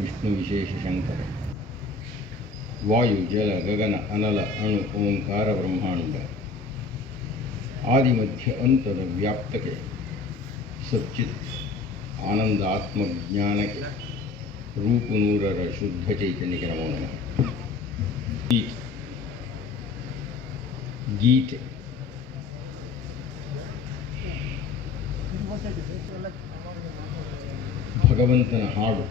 ವಿಷ್ಣು ವಿಶೇಷ ಶಂಕರ ವಾಯು ಜಲ ಗಗನ ಅನಲ ಅಣು ಓಂಕಾರ ಬ್ರಹ್ಮಾಂಡ ಆದಿಮಧ್ಯ ಅಂತದ ವ್ಯಾಪ್ತಕ್ಕೆ ಸಚ್ಚಿತ್ ಆನಂದ ಆತ್ಮಜ್ಞಾನಕ್ಕೆ ರೂಪು ನೂರರ ಶುದ್ಧ ಚೈತನ್ಯಕ್ಕೆ ನಮೋ ನಮಃ. ಗೀತೆ ಭಗವಂತನ ಹಾಡು,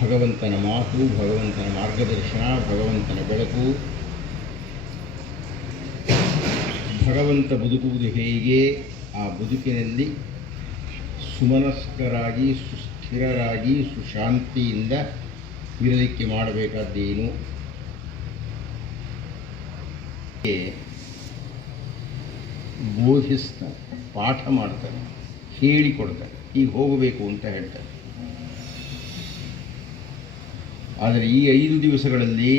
ಭಗವಂತನ ಮಾತು, ಭಗವಂತನ ಮಾರ್ಗದರ್ಶನ, ಭಗವಂತನ ಬೆಳಕು. ಭಗವಂತ ಬದುಕುವುದು ಹೇಗೆ, ಆ ಬದುಕಿನಲ್ಲಿ ಸುಮನಸ್ಕರಾಗಿ ಸುಸ್ಥಿರರಾಗಿ ಸುಶಾಂತಿಯಿಂದ ಇರಲಿಕ್ಕೆ ಮಾಡಬೇಕಾದ್ದೇನು, ಬೋಧಿಸ್ತಾನೆ, ಪಾಠ ಮಾಡ್ತಾನೆ, ಹೇಳಿಕೊಡ್ತಾನೆ, ಹೀಗೆ ಹೋಗಬೇಕು ಅಂತ ಹೇಳ್ತಾರೆ. ಆದರೆ ಈ 5 ದಿವಸಗಳಲ್ಲಿ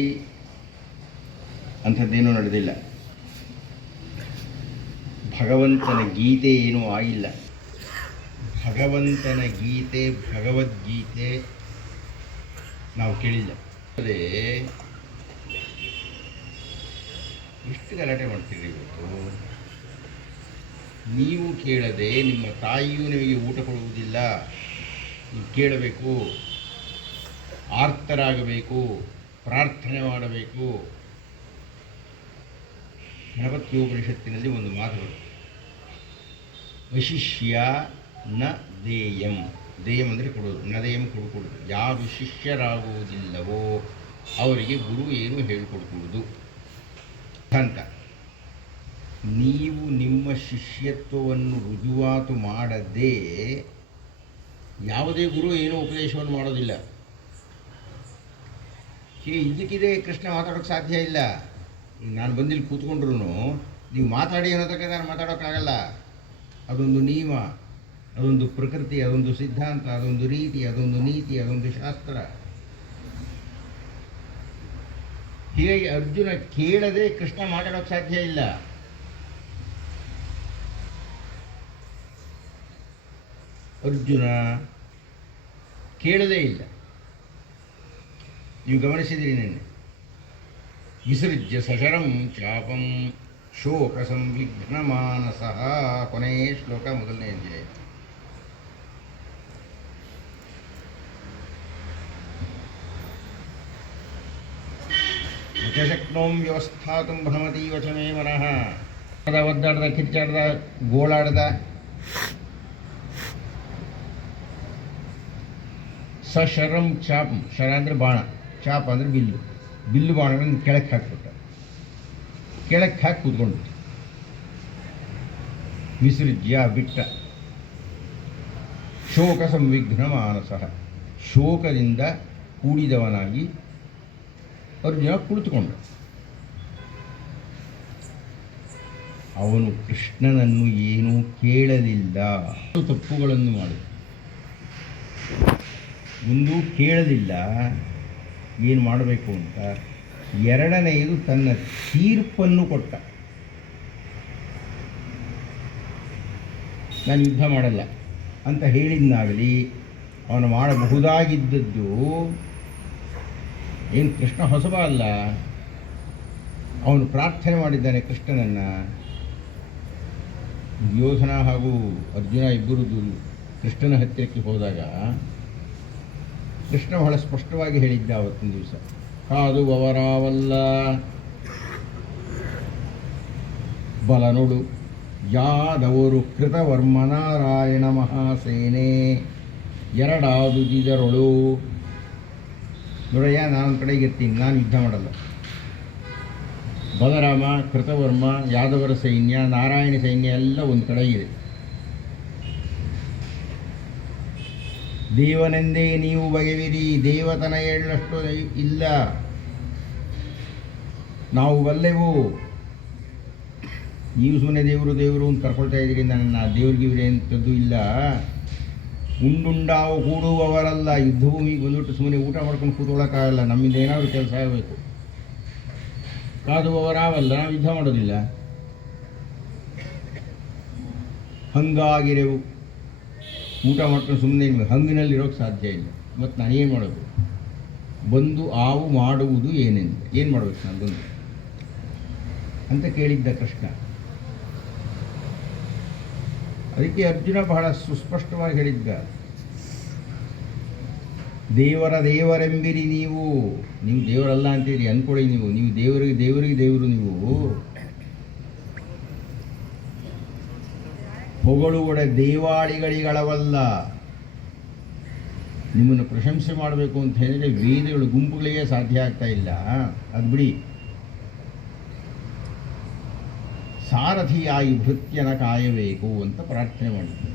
ಅಂಥದ್ದೇನೂ ನಡೆದಿಲ್ಲ. ಭಗವಂತನ ಗೀತೆ ಏನೂ ಆಗಿಲ್ಲ. ಭಗವಂತನ ಗೀತೆ, ಭಗವದ್ಗೀತೆ ನಾವು ಕೇಳಿಲ್ಲ. ಅದೇ ಎಷ್ಟು ಗಲಾಟೆ ಮಾಡ್ತೀರಿ ಇವತ್ತು. ನೀವು ಕೇಳದೆ ನಿಮ್ಮ ತಾಯಿಯೂ ನಿಮಗೆ ಊಟ ಕೊಡುವುದಿಲ್ಲ. ನೀವು ಕೇಳಬೇಕು, ಆರ್ತರಾಗಬೇಕು, ಪ್ರಾರ್ಥನೆ ಮಾಡಬೇಕು. ಗಣಪತ್ಯೋಪನಿಷತ್ತಿನಲ್ಲಿ ಒಂದು ಮಾತು ಬರುತ್ತೆ, ಅಶಿಷ್ಯ ನ ದೇಯಂ. ದೇಯಂ ಅಂದರೆ ಕೊಡೋದು, ನ ದೇಯಂ ಕೊಡುಕೊಡೋದು. ಯಾರು ಶಿಷ್ಯರಾಗುವುದಿಲ್ಲವೋ ಅವರಿಗೆ ಗುರು ಏನು ಹೇಳಿಕೊಡ್ಕೊಡುವುದು ಅಂತ. ನೀವು ನಿಮ್ಮ ಶಿಷ್ಯತ್ವವನ್ನು ರುಜುವಾತು ಮಾಡದೆ ಯಾವುದೇ ಗುರು ಏನೂ ಉಪದೇಶವನ್ನು ಮಾಡೋದಿಲ್ಲ. ಇದಕ್ಕಿದೆ ಕೃಷ್ಣ ಮಾತಾಡೋಕ್ಕೆ ಸಾಧ್ಯ ಇಲ್ಲ. ನಾನು ಬಂದಿಲ್ಲಿ ಕೂತ್ಕೊಂಡ್ರು ನೀವು ಮಾತಾಡಿ ಅನ್ನೋದಕ್ಕೆ ನಾನು ಮಾತಾಡೋಕ್ಕಾಗಲ್ಲ. ಅದೊಂದು ನಿಯಮ, ಅದೊಂದು ಪ್ರಕೃತಿ, ಅದೊಂದು ಸಿದ್ಧಾಂತ, ಅದೊಂದು ರೀತಿ, ಅದೊಂದು ನೀತಿ, ಅದೊಂದು ಶಾಸ್ತ್ರ. ಹೀಗಾಗಿ ಅರ್ಜುನ ಕೇಳದೆ ಕೃಷ್ಣ ಮಾತಾಡೋಕ್ಕೆ ಸಾಧ್ಯ ಇಲ್ಲ. ಅರ್ಜುನ ಕೇಳದೇ ಇಲ್ಲ. ನೀವು ಗಮನಿಸಿದಿರಿ ನೆನ್ನೆ. ವಿಸೃಜ್ಯ ಸಶರಂ ಚಾಪಂ ಶೋಕ ಸಂವಿಘ್ನ ಮಾನಸಃ. ಕೊನೆಯ ಶ್ಲೋಕ, ಮೊದಲನೇ ಅಧ್ಯಾಯ. ಶಕ್ನೋಂ ವ್ಯವಸ್ಥಾತು ಭ್ರಮತೀವ ಚ ಮೇ ಮನಃ. ಒದ್ದಾಡ್ದ, ಕಿಚ್ಚಾಡ್ದ, ಗೋಳಾಡ್ದ. ಸಶರಂ ಚಾಪಂ. ಶರ ಅಂದರೆ ಬಾಣ, ಚಾಪ ಅಂದರೆ ಬಿಲ್ಲು. ಬಿಲ್ಲು ಬಾಣಗಳನ್ನು ಕೆಳಕ್ಕೆ ಹಾಕ್ಬಿಟ್ಟ, ಕೆಳಕ್ಕೆ ಹಾಕಿ ಕೂತ್ಕೊಂಡ್ಬಿಟ್ಟು. ವಿಸೃಜ್ಯ ಬಿಟ್ಟ. ಶೋಕ ಸಂವಿಘ್ನ ಮಾನಸಃ. ಶೋಕದಿಂದ ಕೂಡಿದವನಾಗಿ ಅರ್ಜುನ ಕುಳಿತುಕೊಂಡ. ಅವನು ಕೃಷ್ಣನನ್ನು ಏನೂ ಕೇಳಲಿಲ್ಲ. ತಪ್ಪುಗಳನ್ನು ಮಾಡಿದ. ಒಂದು ಕೇಳಲಿಲ್ಲ ಏನು ಮಾಡಬೇಕು ಅಂತ. ಎರಡನೆಯದು ತನ್ನ ತೀರ್ಪನ್ನು ಕೊಟ್ಟ. ನಾನು ಯುದ್ಧ ಮಾಡಲ್ಲ ಅಂತ ಹೇಳಿದ್ದಾಗಲಿ ಅವನು ಮಾಡಬಹುದಾಗಿದ್ದದ್ದು ಏನು. ಕೃಷ್ಣ ಹೊಸಬ ಅಲ್ಲ, ಅವನು ಪ್ರಾರ್ಥನೆ ಮಾಡಿದ್ದಾನೆ ಕೃಷ್ಣನನ್ನು. ದುರ್ಯೋಧನ ಹಾಗೂ ಅರ್ಜುನ ಇಬ್ಬರು ಕೃಷ್ಣನ ಹತ್ತಿರಕ್ಕೆ ಹೋದಾಗ ಕೃಷ್ಣ ಬಹಳ ಸ್ಪಷ್ಟವಾಗಿ ಹೇಳಿದ್ದ ಆವತ್ತಿನ ದಿವಸ, ಕಾದುವವರಾವಲ್ಲ ಬಲನುಡು ಯಾದವರು ಕೃತವರ್ಮನಾರಾಯಣ ಮಹಾಸೇನೆ ಎರಡಾದುದಿದರೊಳು. ನೋಡಯ್ಯ, ನಾನೊಂದು ಕಡೆಗೆ ಇರ್ತೀನಿ, ನಾನು ಯುದ್ಧ ಮಾಡಲ್ಲ. ಬಲರಾಮ, ಕೃತವರ್ಮ, ಯಾದವರ ಸೈನ್ಯ, ನಾರಾಯಣ ಸೈನ್ಯ ಎಲ್ಲ ಒಂದು ಕಡೆ ಇದೆ. ದೇವನೆಂದೇ ನೀವು ಬಗೆವಿರಿ, ದೇವತನ ಹೇಳಷ್ಟು ಇಲ್ಲ. ನಾವು ಬಲ್ಲೆವು. ನೀವು ಸುಮ್ಮನೆ ದೇವರು ದೇವರು ಅಂತ ಕರ್ಕೊಳ್ತಾ ಇದ್ದೀರಿ. ನನ್ನ ದೇವ್ರಿಗಿವ್ರೆ ಅಂಥದ್ದು ಇಲ್ಲ. ಉಂಡುಂಡಾವು ಕೂಡುವವರಲ್ಲ. ಯುದ್ಧಭೂಮಿಗೆ ಬಂದುಬಿಟ್ಟು ಸುಮ್ಮನೆ ಊಟ ಮಾಡ್ಕೊಂಡು ಕೂತ್ಕೊಳ್ಳೋಕ್ಕಾಗಲ್ಲ. ನಮ್ಮಿಂದ ಏನಾದರೂ ಕೆಲಸ ಆಗಬೇಕು. ಕಾದುವವರಾವಲ್ಲ, ನಾವು ಯುದ್ಧ ಮಾಡೋದಿಲ್ಲ. ಹಂಗಾಗಿರೆವು ಊಟ ಮಾಡ್ಕೊಂಡು ಸುಮ್ಮನೆ ಹಂಗಿನಲ್ಲಿರೋಕ್ಕೆ ಸಾಧ್ಯ ಇಲ್ಲ. ಮತ್ತು ನಾನೇನು ಮಾಡಬೇಕು? ಬಂದು ಆವು ಮಾಡುವುದು ಏನೆಂದು, ಏನು ಮಾಡಬೇಕು ನಾನು ಬಂದು ಅಂತ ಕೇಳಿದ್ದ ಕೃಷ್ಣ. ಅದಕ್ಕೆ ಅರ್ಜುನ ಬಹಳ ಸುಸ್ಪಷ್ಟವಾಗಿ ಹೇಳಿದ್ದ, ದೇವರೆಂಬಿರಿ ನೀವು ದೇವರಲ್ಲ ಅಂತೀರಿ ಅಂದ್ಕೊಳ್ಳಿ. ನೀವು ದೇವರಿಗೆ ದೇವರು. ನೀವು ಹೊಗಳುವಡ ದೇವಾಳಿಗಳಿಗಳವಲ್ಲ. ನಿಮ್ಮನ್ನು ಪ್ರಶಂಸೆ ಮಾಡಬೇಕು ಅಂತ ಹೇಳಿದರೆ ವೇದಗಳು ಗುಂಪುಗಳಿಗೆ ಸಾಧ್ಯ ಆಗ್ತಾ ಇಲ್ಲ. ಅದು ಬಿಡಿ. ಸಾರಥಿಯಾಗಿ ಭೃತ್ಯನ ಕಾಯಬೇಕು ಅಂತ ಪ್ರಾರ್ಥನೆ ಮಾಡಿದ್ದೆ.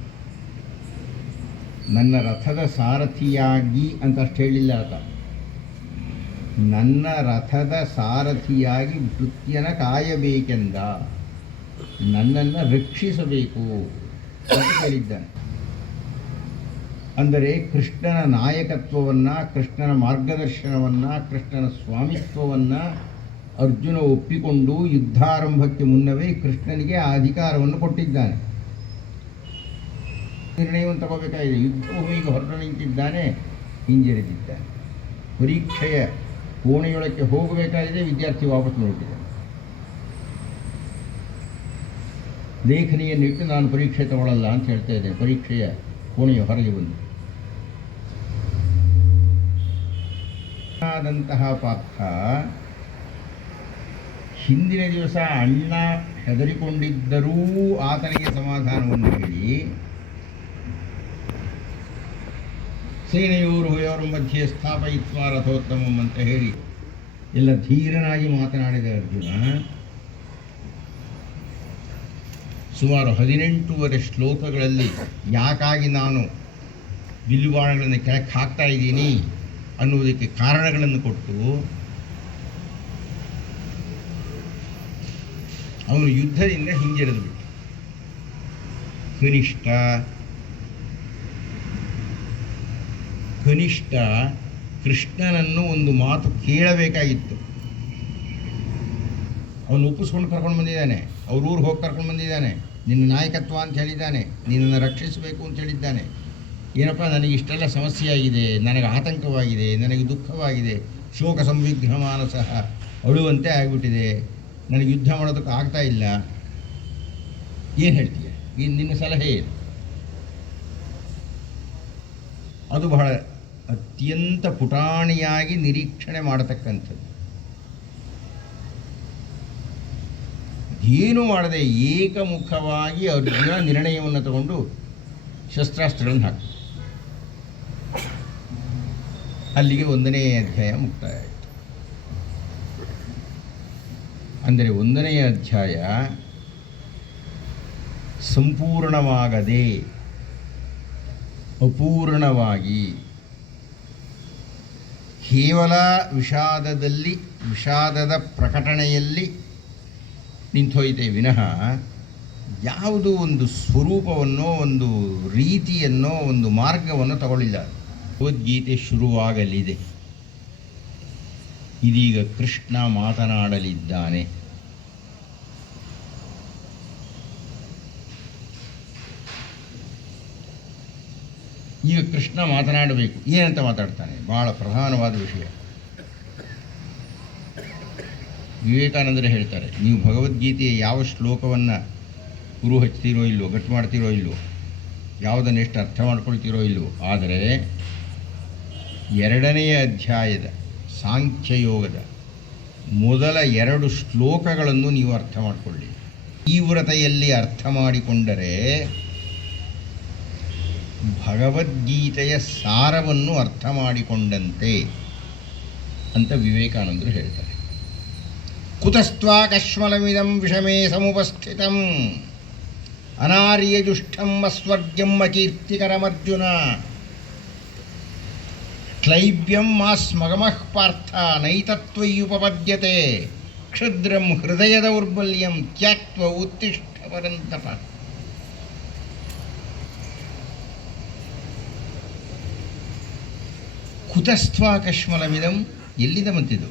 ನನ್ನ ರಥದ ಸಾರಥಿಯಾಗಿ ಅಂತ ಅಷ್ಟು ಹೇಳಿಲ್ಲ ಆತ. ನನ್ನ ರಥದ ಸಾರಥಿಯಾಗಿ ಭೃತ್ಯನ ಕಾಯಬೇಕೆಂದ, ನನ್ನನ್ನು ರಕ್ಷಿಸಬೇಕು ಅಂತ ಹೇಳಿದ್ದಾನೆ. ಅಂದರೆ ಕೃಷ್ಣನ ನಾಯಕತ್ವವನ್ನು, ಕೃಷ್ಣನ ಮಾರ್ಗದರ್ಶನವನ್ನು, ಕೃಷ್ಣನ ಸ್ವಾಮಿತ್ವವನ್ನು ಅರ್ಜುನ ಒಪ್ಪಿಕೊಂಡು ಯುದ್ಧಾರಂಭಕ್ಕೆ ಮುನ್ನವೇ ಕೃಷ್ಣನಿಗೆ ಆ ಅಧಿಕಾರವನ್ನು ಕೊಟ್ಟಿದ್ದಾನೆ. ನಿರ್ಣಯವನ್ನು ತಗೋಬೇಕಾಗಿದೆ. ಯುದ್ಧಭೂಮಿಗೆ ಹೊರಟು ನಿಂತಿದ್ದಾನೆ, ಹಿಂಜರಿದಿದ್ದಾನೆ. ಪರೀಕ್ಷೆಯ ಕೋಣೆಯೊಳಕ್ಕೆ ಹೋಗಬೇಕಾಗಿದೆ, ವಿದ್ಯಾರ್ಥಿ ವಾಪಸ್ ನೋಡಿದ್ದಾನೆ. ಲೇಖನಿಯನ್ನಿಟ್ಟು ನಾನು ಪರೀಕ್ಷೆ ತಗೊಳ್ಳಲ್ಲ ಅಂತ ಹೇಳ್ತಾ ಇದ್ದೇನೆ. ಪರೀಕ್ಷೆಯ ಕೋಣೆಯ ಹೊರಗೆ ಬಂದು ಆದಂತಹ ಪಾತ್ರ ಹಿಂದಿನ ದಿವಸ ಅಣ್ಣ ಹೆದರಿಕೊಂಡಿದ್ದರೂ ಆತನಿಗೆ ಸಮಾಧಾನವನ್ನು ಹೇಳಿ, ಸೇನೆಯೋರ್ವಯೋರ್ ಮಧ್ಯೆ ಸ್ಥಾಪಯಿತ್ವ ರಥೋತ್ತಮಂ ಅಂತ ಹೇಳಿ ಎಲ್ಲ ಧೀರನಾಗಿ ಮಾತನಾಡಿದ ಅರ್ಜುನ ಸುಮಾರು 18 ಶ್ಲೋಕಗಳಲ್ಲಿ ಯಾಕಾಗಿ ನಾನು ಬಿಲ್ಲುಬಾಣಗಳನ್ನು ಕೆಳಕ್ಕೆ ಹಾಕ್ತಾ ಇದ್ದೀನಿ ಅನ್ನುವುದಕ್ಕೆ ಕಾರಣಗಳನ್ನು ಕೊಟ್ಟು ಅವನು ಯುದ್ಧದಿಂದ ಹಿಂಜರಿದು ಬಿಟ್ಟ. ಕನಿಷ್ಠ ಕೃಷ್ಣನನ್ನು ಒಂದು ಮಾತು ಕೇಳಬೇಕಾಗಿತ್ತು. ಅವನು ಒಪ್ಪಿಸ್ಕೊಂಡು ಕರ್ಕೊಂಡು ಬಂದಿದ್ದಾನೆ, ಅವ್ರ ಊರಿಗೆ ಹೋಗಿ ಕರ್ಕೊಂಡು ಬಂದಿದ್ದಾನೆ, ನಿನ್ನ ನಾಯಕತ್ವ ಅಂತ ಹೇಳಿದ್ದಾನೆ, ನಿನ್ನನ್ನು ರಕ್ಷಿಸಬೇಕು ಅಂತ ಹೇಳಿದ್ದಾನೆ. ಏನಪ್ಪ, ನನಗೆ ಇಷ್ಟೆಲ್ಲ ಸಮಸ್ಯೆ ಆಗಿದೆ, ನನಗೆ ಆತಂಕವಾಗಿದೆ, ನನಗೆ ದುಃಖವಾಗಿದೆ, ಶೋಕ ಸಂವಿಘ್ನ ಮಾನಸ ಅಳುವಂತೆ ಆಗಿಬಿಟ್ಟಿದೆ, ನನಗೆ ಯುದ್ಧ ಮಾಡೋದಕ್ಕೆ ಆಗ್ತಾ ಇಲ್ಲ, ಏನು ಹೇಳ್ತೀಯ? ನಿನ್ನ ಸಲಹೆ ಏನು? ಅದು ಬಹಳ ಅತ್ಯಂತ ಪುಟಾಣಿಯಾಗಿ ನಿರೀಕ್ಷಣೆ ಮಾಡತಕ್ಕಂಥದ್ದು. ಏನು ಮಾಡದೆ ಏಕಮುಖವಾಗಿ ಅರ್ಜುನ ನಿರ್ಣಯವನ್ನು ತಗೊಂಡು ಶಸ್ತ್ರಾಸ್ತ್ರಗಳನ್ನು ಹಾಕಿ ಅಲ್ಲಿಗೆ 1ನೇ ಅಧ್ಯಾಯ ಮುಕ್ತಾಯ ಆಯಿತು. ಅಂದರೆ 1ನೇ ಅಧ್ಯಾಯ ಸಂಪೂರ್ಣವಾಗದೆ ಅಪೂರ್ಣವಾಗಿ ಕೇವಲ ವಿಷಾದದ ಪ್ರಕಟಣೆಯಲ್ಲಿ ನಿಂತೋಯ್ತೆ ವಿನಃ ಯಾವುದೋ ಒಂದು ಸ್ವರೂಪವನ್ನೋ, ಒಂದು ರೀತಿಯನ್ನೋ, ಒಂದು ಮಾರ್ಗವನ್ನು ತಗೊಳ್ಳಿಲ್ಲ. ಭಗವದ್ಗೀತೆ ಶುರುವಾಗಲಿದೆ. ಇದೀಗ ಕೃಷ್ಣ ಮಾತನಾಡಲಿದ್ದಾನೆ. ಈಗ ಕೃಷ್ಣ ಮಾತನಾಡಬೇಕು. ಏನಂತ ಮಾತಾಡ್ತಾನೆ? ಬಹಳ ಪ್ರಧಾನವಾದ ವಿಷಯ. ವಿವೇಕಾನಂದರು ಹೇಳ್ತಾರೆ, ನೀವು ಭಗವದ್ಗೀತೆಯ ಯಾವ ಶ್ಲೋಕವನ್ನು ಗುರು ಹಚ್ತೀರೋ ಇಲ್ಲವೋ, ಗಟ್ಟು ಮಾಡ್ತೀರೋ ಇಲ್ಲವೋ, ಯಾವುದನ್ನು ಎಷ್ಟು ಅರ್ಥ ಮಾಡ್ಕೊಳ್ತೀರೋ ಇಲ್ಲವೋ, ಆದರೆ 2ನೇ ಅಧ್ಯಾಯದ ಸಾಂಖ್ಯಯೋಗದ ಮೊದಲ 2 ಶ್ಲೋಕಗಳನ್ನು ನೀವು ಅರ್ಥ ಮಾಡಿಕೊಳ್ಳಿ. ತೀವ್ರತೆಯಲ್ಲಿ ಅರ್ಥ ಮಾಡಿಕೊಂಡರೆ ಭಗವದ್ಗೀತೆಯ ಸಾರವನ್ನು ಅರ್ಥ ಮಾಡಿಕೊಂಡಂತೆ ಅಂತ ವಿವೇಕಾನಂದರು ಹೇಳ್ತಾರೆ. ಕುತಸ್ತ್ವಾ ಕಶ್ಮಲಮಿದಂ ವಿಷಮೇ ಸಮುಪಸ್ಥಿತಂ ಅನಾರ್ಯಜುಷ್ಟಂ ಅಸ್ವರ್ಗ್ಯಂ ಅಕೀರ್ತಿಕರಮರ್ಜುನ ಕ್ಲೈಬ್ಯಂ ಮಾಸ್ಮಗಮಃ ಪಾರ್ಥ ನೈತತ್ವಯುಪಪದ್ಯತೆ ಕ್ಷುದ್ರಂ ಹೃದಯ ದೌರ್ಬಲ್ಯಂ ತ್ಯಕ್ತ್ವ ಉತ್ತಿಷ್ಠ ಪರಂತಪ. ಕುತಸ್ತ್ವ ಕಶ್ಮಲಮಿದಂ, ಎಲ್ಲಿಂದ ಬಂತಿದ್ದು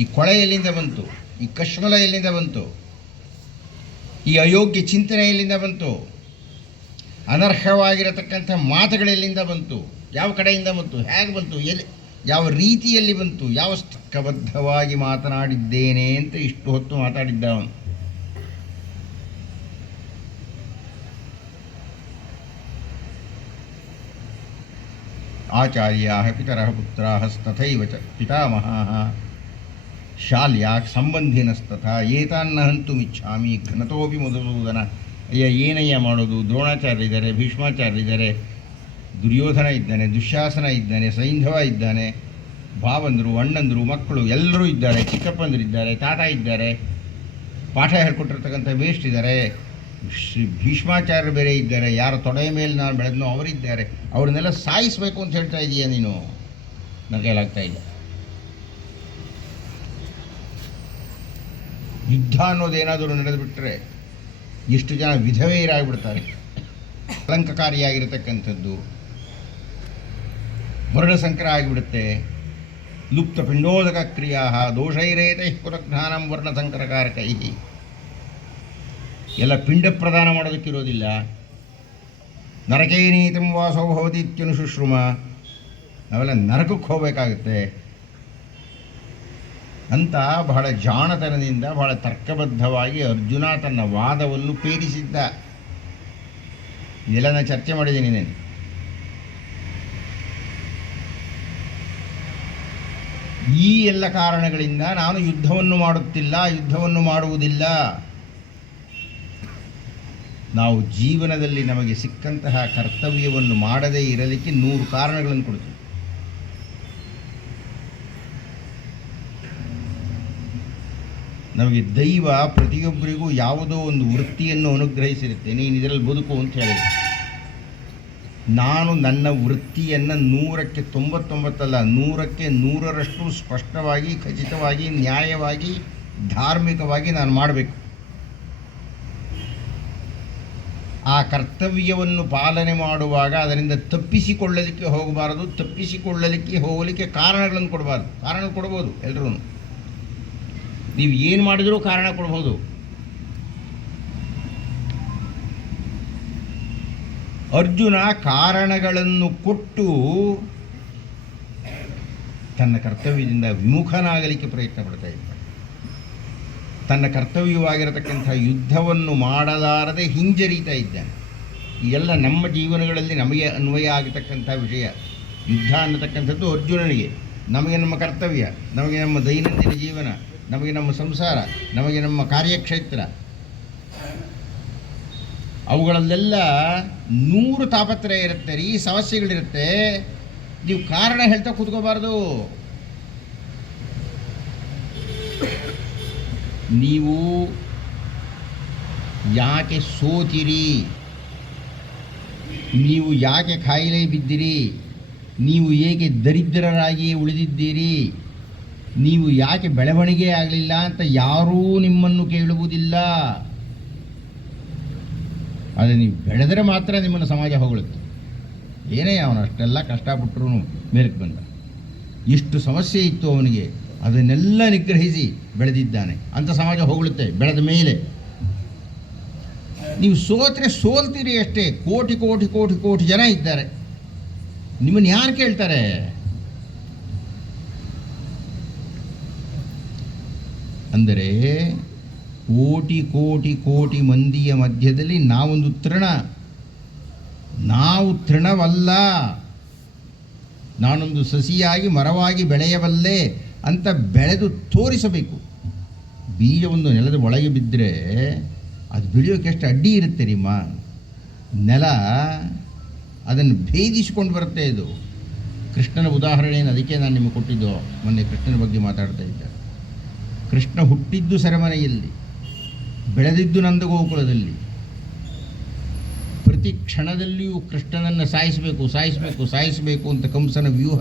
ಈ ಕೊಳೆ? ಎಲ್ಲಿಂದ ಬಂತು ಈ ಕಶ್ಮಲ? ಎಲ್ಲಿಂದ ಬಂತು ಈ ಅಯೋಗ್ಯ ಚಿಂತನೆ? ಎಲ್ಲಿಂದ ಬಂತು? ಅನರ್ಹವಾಗಿರತಕ್ಕಂಥ ಮಾತುಗಳೆಲ್ಲಿಂದ ಬಂತು, ಯಾವ ಕಡೆಯಿಂದ ಬಂತು, ಹೇಗೆ ಬಂತು, ಎಲ್ಲಿ, ಯಾವ ರೀತಿಯಲ್ಲಿ ಬಂತು, ಯಾವ ತರ್ಕಬದ್ಧವಾಗಿ ಮಾತನಾಡಿದ್ದೇನೆ ಅಂತ ಇಷ್ಟು ಹೊತ್ತು ಮಾತಾಡಿದ್ದ ಅವನು. ಆಚಾರ್ಯಾ ಪಿತರಃ ಪುತ್ರಾಃ ತಥೈವ ಚ ಪಿತಾಮಹಾಃ ಶಾಲ್ಯಾಕ್ ಸಂಬಂಧಿನಸ್ತಥಾ ಏತಾನ್ನ ಹಂತುಮಿಚ್ಛಾಮಿ ಘನತೋಪಿ ಮಧುಸೂದನ. ಅಯ್ಯ, ಏನಯ್ಯ ಮಾಡೋದು? ದ್ರೋಣಾಚಾರ್ಯ ಇದ್ದಾರೆ, ಭೀಷ್ಮಾಚಾರ್ಯ ಇದ್ದಾರೆ, ದುರ್ಯೋಧನ ಇದ್ದಾನೆ, ದುಶ್ಯಾಸನ ಇದ್ದಾನೆ, ಸೈಂಧವ ಇದ್ದಾನೆ, ಭಾವಂದರು, ಅಣ್ಣಂದರು, ಮಕ್ಕಳು ಎಲ್ಲರೂ ಇದ್ದಾರೆ, ಚಿಕ್ಕಪ್ಪಂದರಿದ್ದಾರೆ, ತಾತ ಇದ್ದಾರೆ, ಪಾಠ ಹೇಳ್ಕೊಟ್ಟಿರ್ತಕ್ಕಂಥ ವೇಸ್ಟ್ ಇದ್ದಾರೆ, ಭೀಷ್ಮಾಚಾರ್ಯರು ಬೇರೆ ಇದ್ದಾರೆ, ಯಾರ ತೊಡೆಯ ಮೇಲೆ ನಾನು ಬೆಳೆದ್ನೋ ಅವರಿದ್ದಾರೆ. ಅವ್ರನ್ನೆಲ್ಲ ಸಾಯಿಸಬೇಕು ಅಂತ ಹೇಳ್ತಾ ಇದೀಯ ನೀನು? ನನ್ನ ಕೈಲಾಗ್ತಾ ಇಲ್ಲ. ಯುದ್ಧ ಅನ್ನೋದೇನಾದರೂ ನಡೆದುಬಿಟ್ರೆ ಎಷ್ಟು ಜನ ವಿಧವೆಯರಾಗಿಬಿಡ್ತಾರೆ. ಕಳಂಕಕಾರಿಯಾಗಿರತಕ್ಕಂಥದ್ದು ವರ್ಣಸಂಕರ ಆಗಿಬಿಡುತ್ತೆ. ಲುಪ್ತ ಪಿಂಡೋದಕ ಕ್ರಿಯಾ ದೋಷೈರೇತೈ ಪುರಜ್ಞಾನಂ ವರ್ಣಸಂಕರಕಾರಕೈ. ಎಲ್ಲ ಪಿಂಡ ಪ್ರದಾನ ಮಾಡೋದಕ್ಕಿರೋದಿಲ್ಲ. ನರಕೇ ನೀತಿಂ ವಾಸೋ ಭವತಿ ಇತ್ಯನುಶುಶ್ರುಮ. ನಾವೆಲ್ಲ ನರಕಕ್ಕೆ ಹೋಗಬೇಕಾಗುತ್ತೆ ಅಂತ ಬಹಳ ಜಾಣತನದಿಂದ, ಬಹಳ ತರ್ಕಬದ್ಧವಾಗಿ ಅರ್ಜುನ ತನ್ನ ವಾದವನ್ನು ಪೇರಿಸಿದ್ದ. ಇದೆಲ್ಲ ನಾನು ಚರ್ಚೆ ಮಾಡಿದ್ದೀನಿ ನಾನು. ಈ ಎಲ್ಲ ಕಾರಣಗಳಿಂದ ನಾನು ಯುದ್ಧವನ್ನು ಮಾಡುತ್ತಿಲ್ಲ, ಯುದ್ಧವನ್ನು ಮಾಡುವುದಿಲ್ಲ. ನಾವು ಜೀವನದಲ್ಲಿ ನಮಗೆ ಸಿಕ್ಕಂತಹ ಕರ್ತವ್ಯವನ್ನು ಮಾಡದೇ ಇರಲಿಕ್ಕೆ 100 ಕಾರಣಗಳನ್ನು ಕೊಡ್ತೀವಿ. ನಮಗೆ ದೈವ ಪ್ರತಿಯೊಬ್ಬರಿಗೂ ಯಾವುದೋ ಒಂದು ವೃತ್ತಿಯನ್ನು ಅನುಗ್ರಹಿಸಿರುತ್ತೆ. ನೀನು ಇದರಲ್ಲಿ ಬದುಕು ಅಂತ ಹೇಳಿದೆ. ನಾನು ನನ್ನ ವೃತ್ತಿಯನ್ನು 100ಕ್ಕೆ 99 100ಕ್ಕೆ 100ರಷ್ಟು ಸ್ಪಷ್ಟವಾಗಿ, ಖಚಿತವಾಗಿ, ನ್ಯಾಯವಾಗಿ, ಧಾರ್ಮಿಕವಾಗಿ ನಾನು ಮಾಡಬೇಕು. ಆ ಕರ್ತವ್ಯವನ್ನು ಪಾಲನೆ ಮಾಡುವಾಗ ಅದರಿಂದ ತಪ್ಪಿಸಿಕೊಳ್ಳಲಿಕ್ಕೆ ಹೋಗಬಾರದು. ತಪ್ಪಿಸಿಕೊಳ್ಳಲಿಕ್ಕೆ ಹೋಗಲಿಕ್ಕೆ ಕಾರಣಗಳನ್ನು ಕೊಡಬಾರ್ದು. ಕಾರಣ ಕೊಡ್ಬೋದು ಎಲ್ಲರೂ. ನೀವು ಏನು ಮಾಡಿದರೂ ಕಾರಣ ಕೊಡ್ಬೋದು. ಅರ್ಜುನ ಕಾರಣಗಳನ್ನು ಕೊಟ್ಟು ತನ್ನ ಕರ್ತವ್ಯದಿಂದ ವಿಮುಖನಾಗಲಿಕ್ಕೆ ಪ್ರಯತ್ನ ಪಡ್ತಾ ಇದ್ದ. ತನ್ನ ಕರ್ತವ್ಯವಾಗಿರತಕ್ಕಂಥ ಯುದ್ಧವನ್ನು ಮಾಡಲಾರದೆ ಹಿಂಜರಿತಾ ಇದ್ದಾನೆ. ಎಲ್ಲ ನಮ್ಮ ಜೀವನಗಳಲ್ಲಿ ನಮಗೆ ಅನ್ವಯ ಆಗತಕ್ಕಂಥ ವಿಷಯ. ಯುದ್ಧ ಅನ್ನತಕ್ಕಂಥದ್ದು ಅರ್ಜುನನಿಗೆ, ನಮಗೆ ನಮ್ಮ ಕರ್ತವ್ಯ, ನಮಗೆ ನಮ್ಮ ದೈನಂದಿನ ಜೀವನ, ನಮಗೆ ನಮ್ಮ ಸಂಸಾರ, ನಮಗೆ ನಮ್ಮ ಕಾರ್ಯಕ್ಷೇತ್ರ, ಅವುಗಳಲ್ಲೆಲ್ಲ 100 ತಾಪತ್ರಯ ಇರುತ್ತೆ ರೀ, ಸಮಸ್ಯೆಗಳಿರುತ್ತೆ. ನೀವು ಕಾರಣ ಹೇಳ್ತಾ ಕೂತ್ಕೋಬಾರ್ದು. ನೀವು ಯಾಕೆ ಸೋತಿರಿ, ನೀವು ಯಾಕೆ ಕಾಯಿಲೆ ಬಿದ್ದಿರಿ, ನೀವು ಏಕೆ ದರಿದ್ರರಾಗಿ ಉಳಿದಿದ್ದೀರಿ, ನೀವು ಯಾಕೆ ಬೆಳವಣಿಗೆ ಆಗಲಿಲ್ಲ ಅಂತ ಯಾರೂ ನಿಮ್ಮನ್ನು ಕೇಳುವುದಿಲ್ಲ. ಆದರೆ ನೀವು ಬೆಳೆದರೆ ಮಾತ್ರ ನಿಮ್ಮನ್ನು ಸಮಾಜ ಹೊಗಳುತ್ತೆ. ಏನೇ ಅವನು ಅಷ್ಟೆಲ್ಲ ಕಷ್ಟಪಟ್ಟರು ಮೇಲಕ್ಕೆ ಬಂದ. ಇಷ್ಟು ಸಮಸ್ಯೆ ಇತ್ತು ಅವನಿಗೆ, ಅದನ್ನೆಲ್ಲ ನಿಗ್ರಹಿಸಿ ಬೆಳೆದಿದ್ದಾನೆ ಅಂತ ಸಮಾಜ ಹೊಗಳುತ್ತೆ. ಬೆಳೆದ ಮೇಲೆ ನೀವು ಸೋತ್ರೆ ಸೋಲ್ತೀರಿ ಅಷ್ಟೇ. ಕೋಟಿ ಕೋಟಿ ಕೋಟಿ ಕೋಟಿ ಜನ ಇದ್ದಾರೆ, ನಿಮ್ಮನ್ನು ಯಾರು ಕೇಳ್ತಾರೆ? ಅಂದರೆ ಕೋಟಿ ಕೋಟಿ ಕೋಟಿ ಮಂದಿಯ ಮಧ್ಯದಲ್ಲಿ ನಾವೊಂದು ತೃಣ. ನಾವು ತೃಣವಲ್ಲ, ನಾನೊಂದು ಸಸಿಯಾಗಿ ಮರವಾಗಿ ಬೆಳೆಯಬಲ್ಲೆ ಅಂತ ಬೆಳೆದು ತೋರಿಸಬೇಕು. ಬೀಜವೊಂದು ನೆಲದ ಒಳಗೆ ಬಿದ್ದರೆ ಅದು ಬೆಳೆಯೋಕೆ ಎಷ್ಟು ಅಡ್ಡಿ ಇರುತ್ತೆ ನಿಮ್ಮ ನೆಲ, ಅದನ್ನು ಭೇದಿಸಿಕೊಂಡು ಬರುತ್ತೆ. ಇದು ಕೃಷ್ಣನ ಉದಾಹರಣೆಯನ್ನು ಅದಕ್ಕೆ ನಾನು ನಿಮಗೆ ಕೊಟ್ಟಿದ್ದು. ಮೊನ್ನೆ ಕೃಷ್ಣನ ಬಗ್ಗೆ ಮಾತಾಡ್ತಾ ಇದ್ದೆ. ಕೃಷ್ಣ ಹುಟ್ಟಿದ್ದು ಸೆರೆಮನೆಯಲ್ಲಿ, ಬೆಳೆದಿದ್ದು ನಂದಗೋಕುಲದಲ್ಲಿ. ಪ್ರತಿ ಕ್ಷಣದಲ್ಲಿಯೂ ಕೃಷ್ಣನನ್ನು ಸಾಯಿಸಬೇಕು ಸಾಯಿಸಬೇಕು ಸಾಯಿಸಬೇಕು ಅಂತ ಕಂಸನ ವ್ಯೂಹ.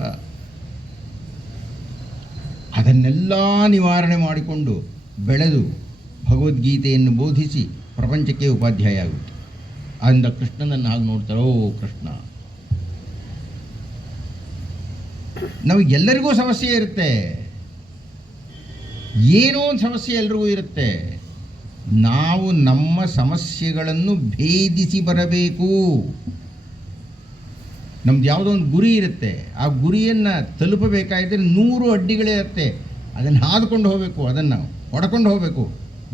ಅದನ್ನೆಲ್ಲ ನಿವಾರಣೆ ಮಾಡಿಕೊಂಡು ಬೆಳೆದು ಭಗವದ್ಗೀತೆಯನ್ನು ಬೋಧಿಸಿ ಪ್ರಪಂಚಕ್ಕೆ ಉಪಾಧ್ಯಾಯ ಆಗುತ್ತೆ. ಆದ್ದರಿಂದ ಕೃಷ್ಣನನ್ನು ಹಾಗೆ ನೋಡ್ತಾರೆ. ಓ ಕೃಷ್ಣ. ನಮಗೆಲ್ಲರಿಗೂ ಸಮಸ್ಯೆ ಇರುತ್ತೆ, ಏನೋ ಒಂದು ಸಮಸ್ಯೆ ಎಲ್ರಿಗೂ ಇರುತ್ತೆ. ನಾವು ನಮ್ಮ ಸಮಸ್ಯೆಗಳನ್ನು ಭೇದಿಸಿ ಬರಬೇಕು. ನಮ್ದು ಯಾವುದೋ ಒಂದು ಗುರಿ ಇರುತ್ತೆ, ಆ ಗುರಿಯನ್ನು ತಲುಪಬೇಕಾಗಿದ್ದರೆ 100 ಅಡ್ಡಿಗಳಿರುತ್ತೆ. ಅದನ್ನು ಹಾದುಕೊಂಡು ಹೋಗಬೇಕು, ಅದನ್ನು ಹೊಡ್ಕೊಂಡು ಹೋಗಬೇಕು,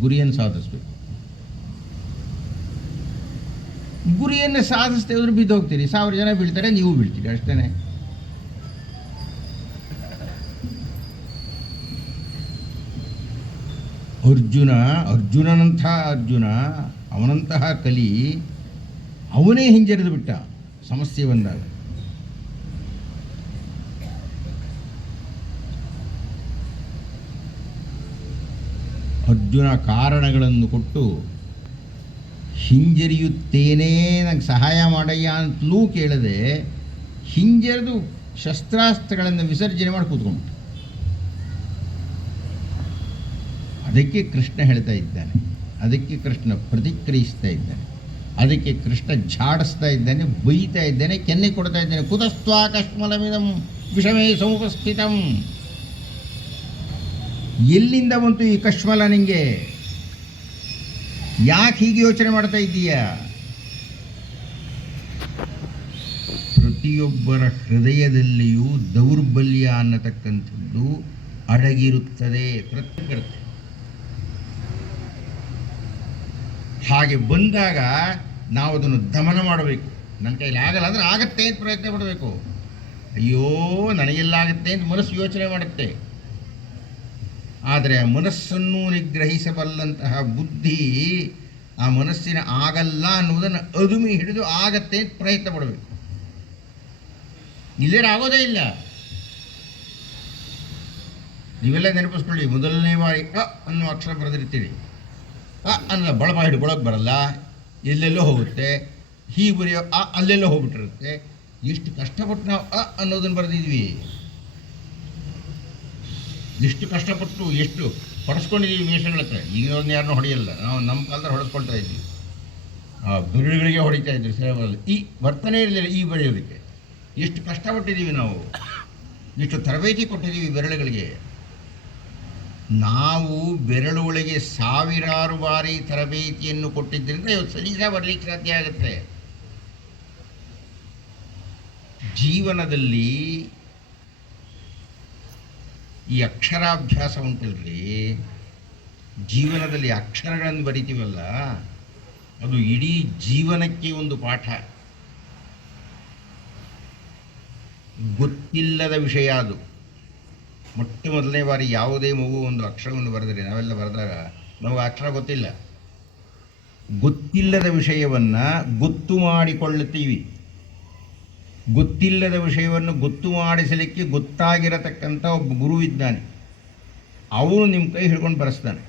ಗುರಿಯನ್ನು ಸಾಧಿಸಬೇಕು. ಗುರಿಯನ್ನು ಸಾಧಿಸ್ತೇ ಹೋದ್ರೆ ಬಿದ್ದೋಗ್ತೀರಿ. 1000 ಜನ ಬೀಳ್ತಾರೆ, ನೀವು ಬೀಳ್ತೀರಿ, ಅಷ್ಟೇ. ಅರ್ಜುನನಂಥ ಅರ್ಜುನ, ಅವನಂತಹ ಕಲಿ, ಅವನೇ ಹಿಂಜರಿದು ಬಿಟ್ಟ ಸಮಸ್ಯೆ ಬಂದಾಗ. ಅರ್ಜುನ ಕಾರಣಗಳನ್ನು ಕೊಟ್ಟು ಹಿಂಜರಿಯುತ್ತೇನೆ, ನನಗೆ ಸಹಾಯ ಮಾಡಯ್ಯ ಅಂತಲೂ ಕೇಳದೆ ಹಿಂಜರಿದು ಶಸ್ತ್ರಾಸ್ತ್ರಗಳನ್ನು ವಿಸರ್ಜನೆ ಮಾಡಿ ಕೂತ್ಕೊಂಡ್ಬಿಟ್ಟು. ಅದಕ್ಕೆ ಕೃಷ್ಣ ಹೇಳ್ತಾ ಇದ್ದಾನೆ, ಅದಕ್ಕೆ ಕೃಷ್ಣ ಪ್ರತಿಕ್ರಿಯಿಸ್ತಾ ಇದ್ದಾನೆ, ಅದಕ್ಕೆ ಕೃಷ್ಣ ಝಾಡಿಸ್ತಾ ಇದ್ದಾನೆ, ಬೈತಾ ಇದ್ದಾನೆ, ಕೆನ್ನೆ ಕೊಡ್ತಾ ಇದ್ದಾನೆ. ಕುತಸ್ತ್ವಾ ಕಶ್ಮಲಮಿದಂ ವಿಷಮೇ ಸಮುಪಸ್ಥಿತಂ. ಎಲ್ಲಿಂದ ಬಂತು ಈ ಕಶ್ಮಲ ನಿಂಗೆ? ಯಾಕೆ ಹೀಗೆ ಯೋಚನೆ ಮಾಡ್ತಾ ಇದ್ದೀಯಾ? ಪ್ರತಿಯೊಬ್ಬರ ಹೃದಯದಲ್ಲಿಯೂ ದೌರ್ಬಲ್ಯ ಅನ್ನತಕ್ಕಂಥದ್ದು ಅಡಗಿರುತ್ತದೆ, ಪ್ರತಿಕೃತಿ. ಹಾಗೆ ಬಂದಾಗ ನಾವು ಅದನ್ನು ದಮನ ಮಾಡಬೇಕು. ನನ್ನ ಕೈಲಿ ಆಗಲ್ಲ ಅಂದರೆ ಆಗತ್ತೆ ಅಂತ ಪ್ರಯತ್ನ ಪಡಬೇಕು. ಅಯ್ಯೋ ನನಗೆಲ್ಲಾಗುತ್ತೆ ಅಂತ ಮನಸ್ಸು ಯೋಚನೆ ಮಾಡುತ್ತೆ. ಆದರೆ ಮನಸ್ಸನ್ನು ನಿಗ್ರಹಿಸಬಲ್ಲಂತಹ ಬುದ್ಧಿ ಆ ಮನಸ್ಸಿನ ಆಗಲ್ಲ ಅನ್ನುವುದನ್ನು ಅದುಮಿ ಹಿಡಿದು ಆಗತ್ತೆ ಅಂತ ಪ್ರಯತ್ನ ಪಡಬೇಕು. ಇಲ್ಲೇ ಆಗೋದೇ ಇಲ್ಲ. ನೀವೆಲ್ಲ ನೆನಪಿಸ್ಕೊಳ್ಳಿ, ಮೊದಲನೇ ಬಾರಿ ಅ ಅನ್ನೋ ಅಕ್ಷರ ಬರೆದಿರ್ತೀರಿ. ಅ ಅನ್ನೋ ಬಳಪ ಹಿಡ್ಕೊಳಕ್ಕೆ ಬರಲ್ಲ, ಎಲ್ಲೆಲ್ಲೋ ಹೋಗುತ್ತೆ. ಹೀಗೆ ಬರೆಯೋ ಅ ಅಲ್ಲೆಲ್ಲೋ ಹೋಗ್ಬಿಟ್ಟಿರುತ್ತೆ. ಎಷ್ಟು ಕಷ್ಟಪಟ್ಟು ನಾವು ಅ ಅನ್ನೋದನ್ನು ಬರೆದಿದ್ವಿ, ಎಷ್ಟು ಕಷ್ಟಪಟ್ಟು ಎಷ್ಟು ಹೊಡೆಸ್ಕೊಂಡಿದ್ದೀವಿ ವೇಷಗಳ ಹತ್ರ. ಈಗಿನವ್ರನ್ನ ಯಾರನ್ನೂ ಹೊಡೆಯಲ್ಲ, ನಾವು ನಮ್ಮ ಕಾಲದಲ್ಲಿ ಹೊಡೆಸ್ಕೊಳ್ತಾ ಇದ್ವಿ. ಬೆರಳುಗಳಿಗೆ ಹೊಡಿತಾ ಇದ್ವಿ ಸರಿಯಾಗಲ್ಲ. ಈ ವರ್ತನೆ ಇರಲಿಲ್ಲ ಈ ಬರೆಯೋದಕ್ಕೆ. ಎಷ್ಟು ಕಷ್ಟಪಟ್ಟಿದ್ದೀವಿ ನಾವು, ಎಷ್ಟು ತರಬೇತಿ ಕೊಟ್ಟಿದ್ದೀವಿ ಬೆರಳುಗಳಿಗೆ. ನಾವು ಬೆರಳುಗಳಿಗೆ 1000 ಬಾರಿ ತರಬೇತಿಯನ್ನು ಕೊಟ್ಟಿದ್ದರಿಂದ ಇವತ್ತು ಸಲೀಸ ಬರಲಿಕ್ಕೆ ಸಾಧ್ಯ ಆಗುತ್ತೆ. ಜೀವನದಲ್ಲಿ ಈ ಅಕ್ಷರಾಭ್ಯಾಸ ಉಂಟಲ್ರಿ, ಜೀವನದಲ್ಲಿ ಅಕ್ಷರಗಳನ್ನು ಬರಿತೀವಲ್ಲ, ಅದು ಇಡೀ ಜೀವನಕ್ಕೆ ಒಂದು ಪಾಠ. ಗೊತ್ತಿಲ್ಲದ ವಿಷಯ ಅದು. ಮೊಟ್ಟ ಮೊದಲನೇ ಬಾರಿ ಯಾವುದೇ ಮಗು ಒಂದು ಅಕ್ಷರವನ್ನು ಬರೆದರೆ, ನಾವೆಲ್ಲ ಬರೆದಾಗ ನಮಗೆ ಅಕ್ಷರ ಗೊತ್ತಿಲ್ಲ. ಗೊತ್ತಿಲ್ಲದ ವಿಷಯವನ್ನು ಗೊತ್ತು ಮಾಡಿಕೊಳ್ಳುತ್ತೀವಿ. ಗೊತ್ತಿಲ್ಲದ ವಿಷಯವನ್ನು ಗೊತ್ತು ಮಾಡಿಸಲಿಕ್ಕೆ ಗೊತ್ತಾಗಿರತಕ್ಕಂಥ ಒಬ್ಬ ಗುರು ಇದ್ದಾನೆ, ಅವನು ನಿಮ್ಮ ಕೈ ಹಿಡ್ಕೊಂಡು ಬರೆಸ್ತಾನೆ.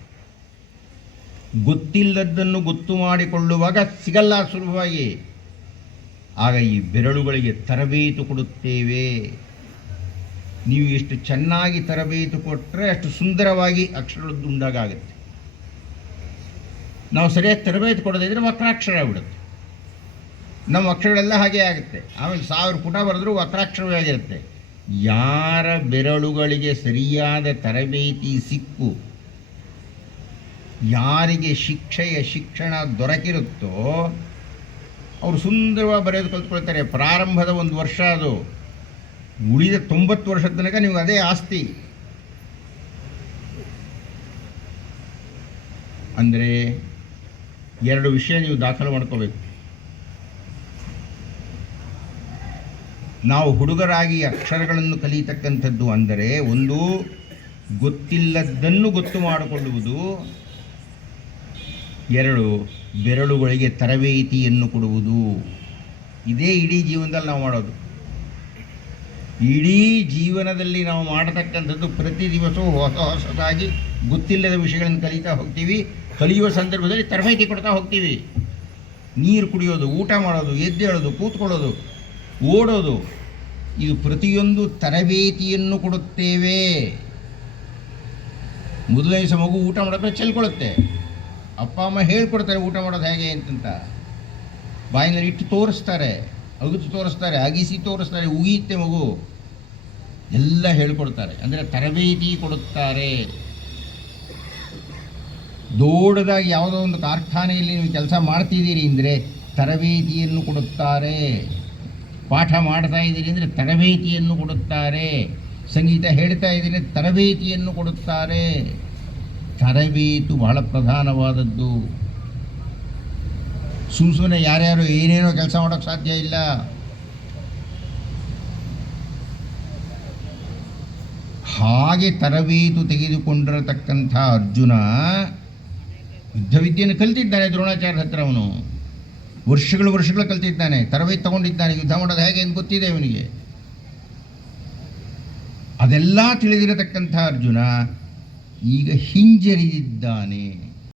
ಗೊತ್ತಿಲ್ಲದನ್ನು ಗೊತ್ತು ಮಾಡಿಕೊಳ್ಳುವಾಗ ಸಿಗಲ್ಲ ಸುಲಭವಾಗಿ. ಆಗ ಈ ಬೆರಳುಗಳಿಗೆ ತರಬೇತು ಕೊಡುತ್ತೇವೆ. ನೀವು ಎಷ್ಟು ಚೆನ್ನಾಗಿ ತರಬೇತು ಕೊಟ್ಟರೆ ಅಷ್ಟು ಸುಂದರವಾಗಿ ಅಕ್ಷರದ್ದು ಉಂಡಾಗುತ್ತೆ. ನಾವು ಸರಿಯಾಗಿ ತರಬೇತಿ ಕೊಡೋದಿದ್ರೆ ವಕ್ರಾಕ್ಷರ ಆಗಿಬಿಡುತ್ತೆ. ನಮ್ಮ ಅಕ್ಷರಗಳೆಲ್ಲ ಹಾಗೆ ಆಗುತ್ತೆ. ಆಮೇಲೆ 1000 ಪುಟ ಬರೆದ್ರೂ ವಕ್ರಾಕ್ಷರವೇ ಆಗಿರುತ್ತೆ. ಯಾರ ಬೆರಳುಗಳಿಗೆ ಸರಿಯಾದ ತರಬೇತಿ ಸಿಕ್ಕು, ಯಾರಿಗೆ ಶಿಕ್ಷಣ ದೊರಕಿರುತ್ತೋ ಅವರು ಸುಂದರವಾಗಿ ಬರೆಯೋದು ಕಲ್ತ್ಕೊಳ್ತಾರೆ. ಪ್ರಾರಂಭದ 1 ವರ್ಷ ಅದು, ಉಳಿದ 90 ವರ್ಷದ ತನಕ ನಿಮ್ಗೆ ಅದೇ ಆಸ್ತಿ. ಅಂದರೆ 2 ವಿಷಯ ನೀವು ದಾಖಲು ಮಾಡ್ಕೋಬೇಕು. ನಾವು ಹುಡುಗರಾಗಿ ಅಕ್ಷರಗಳನ್ನು ಕಲಿಯತಕ್ಕಂಥದ್ದು ಅಂದರೆ, ಒಂದು ಗೊತ್ತಿಲ್ಲದ್ದನ್ನು ಗೊತ್ತು ಮಾಡಿಕೊಳ್ಳುವುದು, 2 ಬೆರಳುಗಳಿಗೆ ತರಬೇತಿಯನ್ನು ಕೊಡುವುದು. ಇದೇ ಇಡೀ ಜೀವನದಲ್ಲಿ ನಾವು ಮಾಡೋದು. ಇಡೀ ಜೀವನದಲ್ಲಿ ನಾವು ಮಾಡತಕ್ಕಂಥದ್ದು ಪ್ರತಿ ದಿವಸವೂ ಹೊಸದಾಗಿ ಗೊತ್ತಿಲ್ಲದ ವಿಷಯಗಳನ್ನು ಕಲಿತಾ ಹೋಗ್ತೀವಿ. ಕಲಿಯುವ ಸಂದರ್ಭದಲ್ಲಿ ತರಬೇತಿ ಕೊಡ್ತಾ ಹೋಗ್ತೀವಿ. ನೀರು ಕುಡಿಯೋದು, ಊಟ ಮಾಡೋದು, ಎದ್ದೇಳೋದು, ಕೂತ್ಕೊಳ್ಳೋದು, ಓಡೋದು, ಇದು ಪ್ರತಿಯೊಂದು ತರಬೇತಿಯನ್ನು ಕೊಡುತ್ತೇವೆ. ಮೊದಲನೇ ದಿವಸ ಮಗು ಊಟ ಮಾಡೋದ್ರೆ ಚೆಲ್ಕೊಳ್ಳುತ್ತೆ. ಅಪ್ಪ ಅಮ್ಮ ಹೇಳ್ಕೊಡ್ತಾರೆ ಊಟ ಮಾಡೋದು ಹೇಗೆ ಅಂತಂತ. ಬಾಯಿನಲ್ಲಿ ಇಟ್ಟು ತೋರಿಸ್ತಾರೆ, ಅಗಿದು ತೋರಿಸ್ತಾರೆ, ಅಗಿಸಿ ತೋರಿಸ್ತಾರೆ, ಉಗಿಯುತ್ತೆ ಮಗು, ಎಲ್ಲ ಹೇಳ್ಕೊಡ್ತಾರೆ. ಅಂದರೆ ತರಬೇತಿ ಕೊಡುತ್ತಾರೆ. ದೊಡ್ಡದಾಗಿ ಯಾವುದೋ ಒಂದು ಕಾರ್ಖಾನೆಯಲ್ಲಿ ನೀವು ಕೆಲಸ ಮಾಡ್ತಿದ್ದೀರಿ ಅಂದರೆ ತರಬೇತಿಯನ್ನು ಕೊಡುತ್ತಾರೆ. ಪಾಠ ಮಾಡ್ತಾ ಇದ್ದೀರಿ ಅಂದರೆ ತರಬೇತಿಯನ್ನು ಕೊಡುತ್ತಾರೆ. ಸಂಗೀತ ಹೇಳ್ತಾ ಇದ್ದೀನಿ ತರಬೇತಿಯನ್ನು ಕೊಡುತ್ತಾರೆ. ತರಬೇತು ಬಹಳ ಪ್ರಧಾನವಾದದ್ದು. ಸುಮ್ಮನೆ ಯಾರ್ಯಾರು ಏನೇನೋ ಕೆಲಸ ಮಾಡೋಕ್ಕೆ ಸಾಧ್ಯ ಇಲ್ಲ. ಹಾಗೆ ತರಬೇತು ತೆಗೆದುಕೊಂಡಿರತಕ್ಕಂಥ ಅರ್ಜುನ ಯುದ್ಧ ವಿದ್ಯೆಯನ್ನು ಕಲಿತಿದ್ದಾನೆ ದ್ರೋಣಾಚಾರ್ಯ ಹತ್ರ. ಅವನು ವರ್ಷಗಳು ಕಲಿತಿದ್ದಾನೆ, ತರಬೇತಿ ತಗೊಂಡಿದ್ದಾನೆ, ಯುದ್ಧ ಮಾಡೋದು ಹೇಗೆ ಅಂತ ಗೊತ್ತಿದೆ ಅವನಿಗೆ. ಅದೆಲ್ಲ ತಿಳಿದಿರತಕ್ಕಂಥ ಅರ್ಜುನ ಈಗ ಹಿಂಜರಿದಿದ್ದಾನೆ.